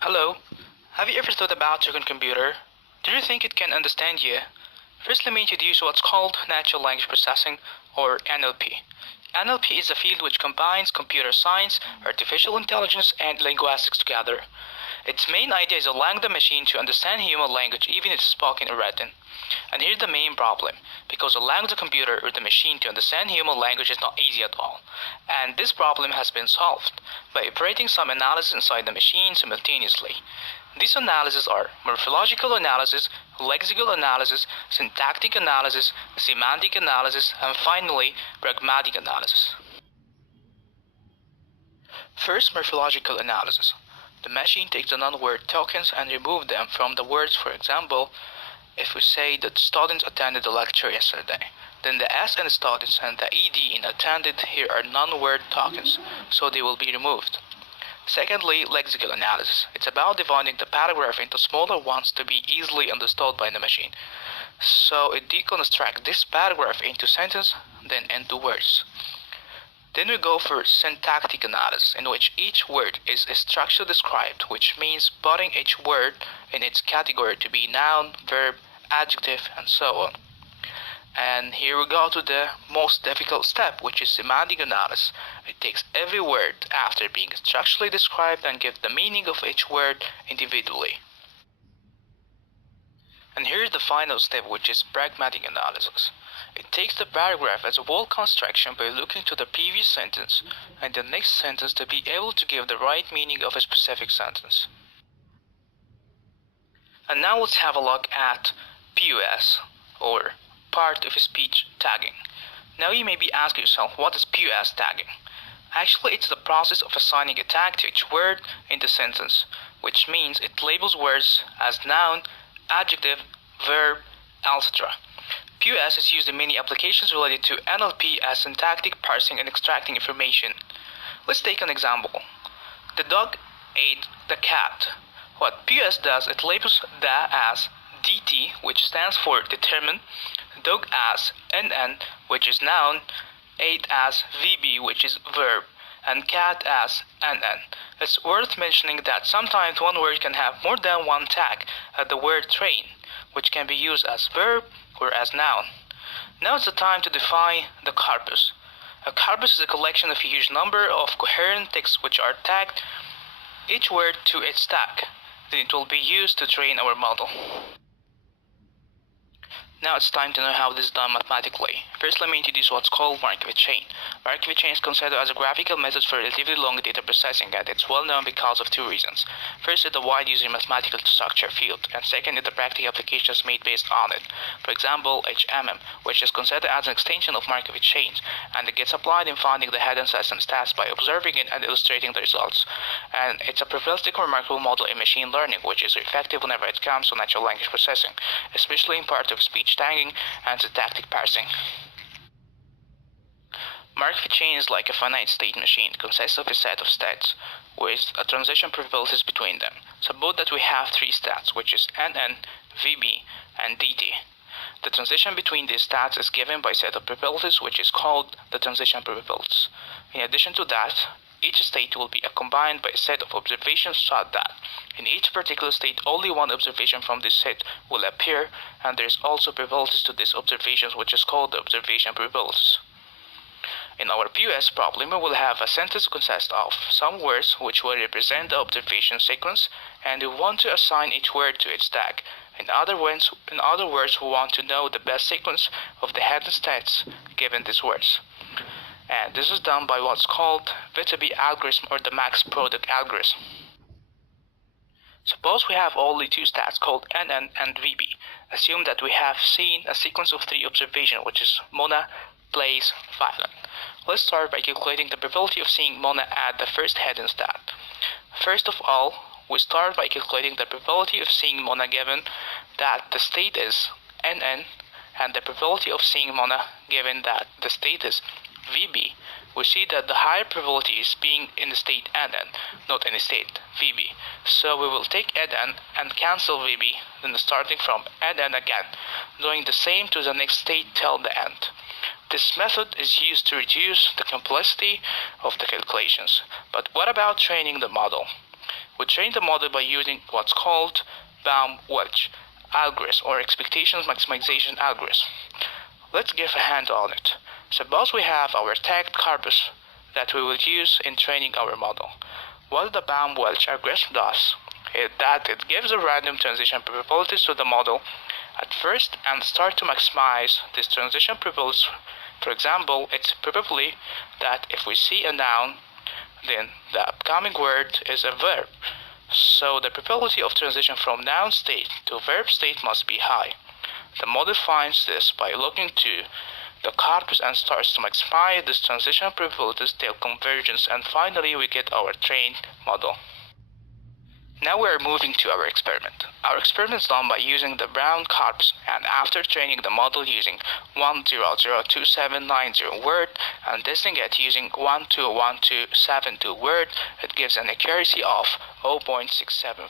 Hello. Have you ever thought about your computer? Do you think it can understand you? First, let me introduce what's called natural language processing, or NLP. NLP is a field which combines computer science, artificial intelligence, and linguistics together. Its main idea is allowing the machine to understand human language even if it's spoken or written. And here's the main problem, because allowing the computer or the machine to understand human language is not easy at all. And this problem has been solved by operating some analysis inside the machine simultaneously. These analyses are morphological analysis, lexical analysis, syntactic analysis, semantic analysis, and finally, pragmatic analysis. First, morphological analysis. The machine takes the non-word tokens and removes them from the words. For example, if we say that students attended the lecture yesterday, then the S in students and the ED in attended here are non-word tokens, so they will be removed. Secondly, lexical analysis. It's about dividing the paragraph into smaller ones to be easily understood by the machine. So it deconstructs this paragraph into sentence, then into words. Then we go for syntactic analysis, in which each word is a structure described, which means putting each word in its category to be noun, verb, adjective, and so on. And here we go to the most difficult step, which is semantic analysis. It takes every word after being structurally described and gives the meaning of each word individually. And here's the final step, which is pragmatic analysis. It takes the paragraph as a whole construction by looking to the previous sentence and the next sentence to be able to give the right meaning of a specific sentence. And now let's have a look at POS, or part of speech tagging. Now you may be asking yourself, what is POS tagging? Actually, it's the process of assigning a tag to each word in the sentence, which means it labels words as noun, adjective, verb, etc. POS is used in many applications related to NLP as syntactic parsing and extracting information. Let's take an example. The dog ate the cat. What POS does, it labels the as DT, which stands for determine, dog as NN, which is noun, ate as VB, which is verb, and cat as NN. It's worth mentioning that sometimes one word can have more than one tag, the word train, which can be used as verb or as noun. Now it's the time to define the corpus. A corpus is a collection of a huge number of coherent texts which are tagged each word to its tag. Then it will be used to train our model. Now it's time to know how this is done mathematically. First, let me introduce what's called Markov chain. Markov chain is considered as a graphical method for relatively long data processing, and it's well known because of two reasons. First, it's a wide user mathematical structure field, and second, it's the practical applications made based on it. For example, HMM, which is considered as an extension of Markov chains, and it gets applied in finding the hidden system stats by observing it and illustrating the results. And it's a probabilistic remarkable model in machine learning, which is effective whenever it comes to natural language processing, especially in part of speech tagging and syntactic parsing. Markov chain is like a finite state machine. It consists of a set of states with a transition probabilities between them. Suppose that we have three stats, which is NN, VB, and DT. The transition between these stats is given by a set of probabilities, which is called the transition probabilities. In addition to that, each state will be combined by a set of observations so that in each particular state only one observation from this set will appear, and there is also probabilities to these observations, which is called the observation probabilities. In our POS problem, we will have a sentence consist of some words which will represent the observation sequence, and we want to assign each word to its tag. In other words, we want to know the best sequence of the hidden states given these words. And this is done by what's called Viterbi algorithm, or the max product algorithm. Suppose we have only two stats called NN and VB. Assume that we have seen a sequence of three observations, which is Mona, plays, violin. Let's start by calculating the probability of seeing Mona at the first hidden stat. First of all, we start by calculating the probability of seeing Mona given that the state is NN, and the probability of seeing Mona given that the state is VB. We see that the higher probability is being in the state NN, not in the state VB. So we will take NN and cancel VB, then starting from NN again, doing the same to the next state till the end. This method is used to reduce the complexity of the calculations. But what about training the model? We train the model by using what's called Baum-Welch algorithm or expectations maximization algorithm. Let's give a hand on it. Suppose we have our tagged corpus that we will use in training our model. What the Baum-Welch algorithm does is that it gives a random transition probabilities to the model at first and start to maximize this transition probabilities. For example, it's probably that if we see a noun, then the upcoming word is a verb. So the probability of transition from noun state to verb state must be high. The model finds this by looking to the corpus and starts to maximize this transition probabilities till convergence, and finally we get our trained model. Now we are moving to our experiment. Our experiment is done by using the Brown corpus, and after training the model using 1002790 word and testing it using 121272 word, it gives an accuracy of 0.675.